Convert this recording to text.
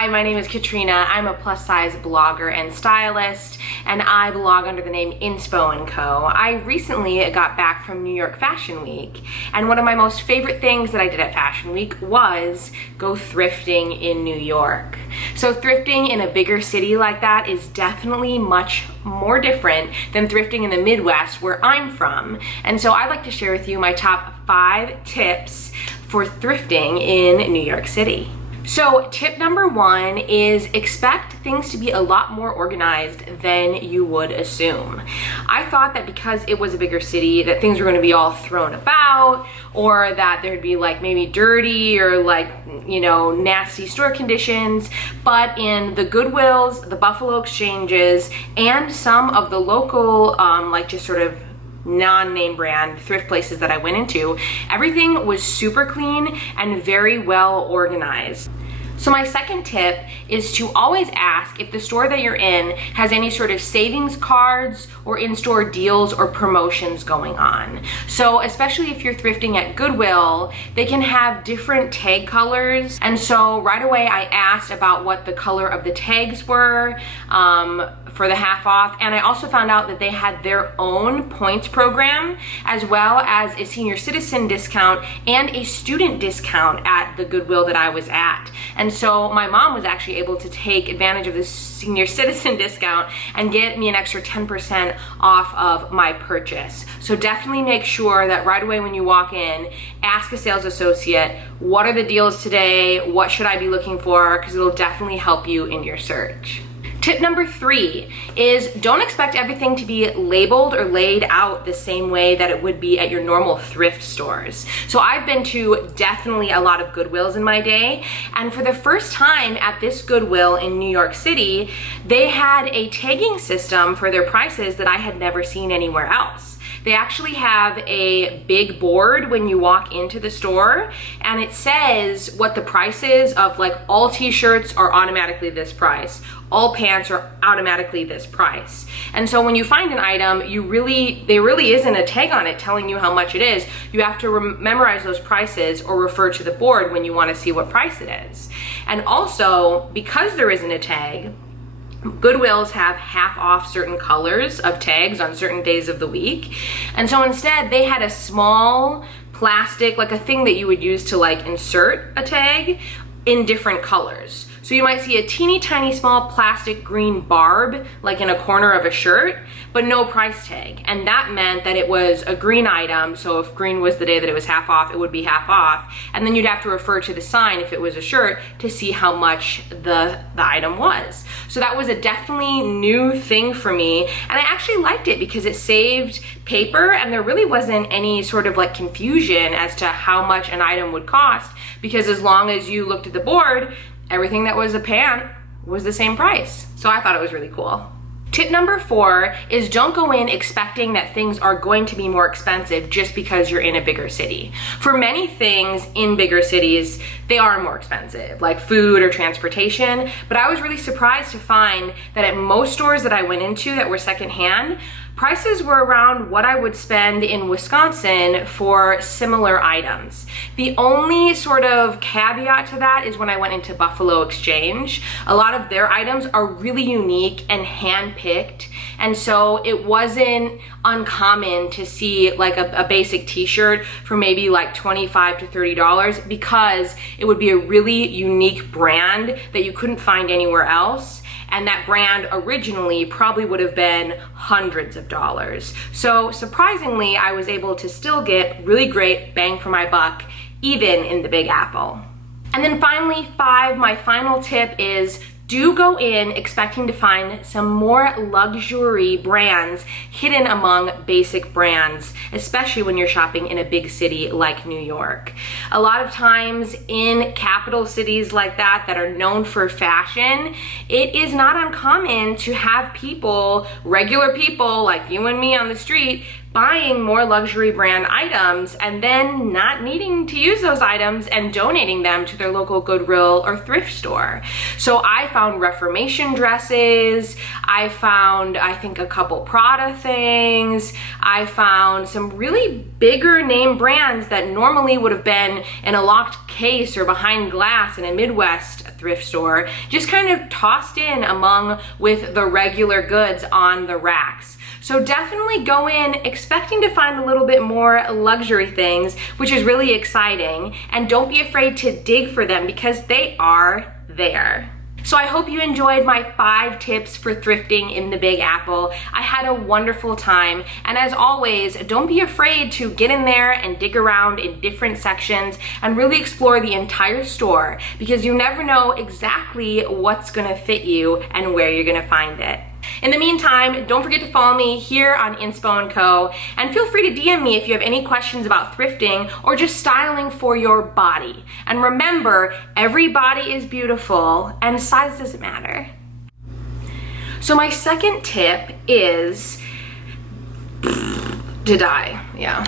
Hi, my name is Katrina. I'm a plus size blogger and stylist, and I blog under the name Inspo & Co. I recently got back from New York Fashion Week, and one of my most favorite things that I did at Fashion Week was go thrifting in New York. So thrifting in a bigger city like that is definitely much more different than thrifting in the Midwest where I'm from. And so I'd like to share with you my top 5 tips for thrifting in New York City. So tip number 1 is expect things to be a lot more organized than you would assume. I thought that because it was a bigger city that things were going to be all thrown about, or that there'd be like maybe dirty or like, you know, nasty store conditions. But in the Goodwills, the Buffalo Exchanges, and some of the local like just sort of non-name brand thrift places that I went into, everything was super clean and very well organized. So my second tip is to always ask if the store that you're in has any sort of savings cards or in-store deals or promotions going on. So especially if you're thrifting at Goodwill, they can have different tag colors. And so right away I asked about what the color of the tags were for the half off. And I also found out that they had their own points program, as well as a senior citizen discount and a student discount at the Goodwill that I was at. And so my mom was actually able to take advantage of this senior citizen discount and get me an extra 10% off of my purchase. So definitely make sure that right away when you walk in, ask a sales associate, what are the deals today? What should I be looking for? Because it'll definitely help you in your search. Tip number 3 is don't expect everything to be labeled or laid out the same way that it would be at your normal thrift stores. So I've been to definitely a lot of Goodwills in my day, and for the first time at this Goodwill in New York City, they had a tagging system for their prices that I had never seen anywhere else. They actually have a big board when you walk into the store, and it says what the price is of like all t-shirts are automatically this price, all pants are automatically this price. And so when you find an item, there really isn't a tag on it telling you how much it is. You have to memorize those prices or refer to the board when you want to see what price it is. And also, because there isn't a tag, Goodwills have half off certain colors of tags on certain days of the week. And so instead they had a small plastic, like a thing that you would use to like insert a tag in different colors. So you might see a teeny tiny small plastic green barb like in a corner of a shirt, but no price tag. And that meant that it was a green item. So if green was the day that it was half off, it would be half off. And then you'd have to refer to the sign if it was a shirt to see how much the item was. So that was a definitely new thing for me. And I actually liked it because it saved paper and there really wasn't any sort of like confusion as to how much an item would cost, because as long as you looked at the board, everything that was a pant was the same price. So I thought it was really cool. Tip number 4 is don't go in expecting that things are going to be more expensive just because you're in a bigger city. For many things in bigger cities, they are more expensive, like food or transportation, but I was really surprised to find that at most stores that I went into that were secondhand, prices were around what I would spend in Wisconsin for similar items. The only sort of caveat to that is when I went into Buffalo Exchange. A lot of their items are really unique and hand-picked, and so it wasn't uncommon to see like a basic t-shirt for maybe like $25 to $30 because it would be a really unique brand that you couldn't find anywhere else. And that brand originally probably would have been hundreds of dollars. So surprisingly, I was able to still get really great bang for my buck, even in the Big Apple. And then finally, 5, my final tip is do go in expecting to find some more luxury brands hidden among basic brands, especially when you're shopping in a big city like New York. A lot of times in capital cities like that are known for fashion, it is not uncommon to have people, regular people like you and me on the street, buying more luxury brand items and then not needing to use those items and donating them to their local Goodwill or thrift store. So I found Reformation dresses, I found, I think, a couple Prada things, I found some really bigger name brands that normally would have been in a locked case or behind glass in a Midwest thrift store, just kind of tossed in among with the regular goods on the racks. So definitely go in expecting to find a little bit more luxury things, which is really exciting, and don't be afraid to dig for them because they are there. So I hope you enjoyed my 5 tips for thrifting in the Big Apple. I had a wonderful time, and as always, don't be afraid to get in there and dig around in different sections and really explore the entire store, because you never know exactly what's gonna fit you and where you're gonna find it. In the meantime, don't forget to follow me here on Inspo & Co. and feel free to DM me if you have any questions about thrifting or just styling for your body. And remember, every body is beautiful and size doesn't matter. So my second tip is to die, yeah.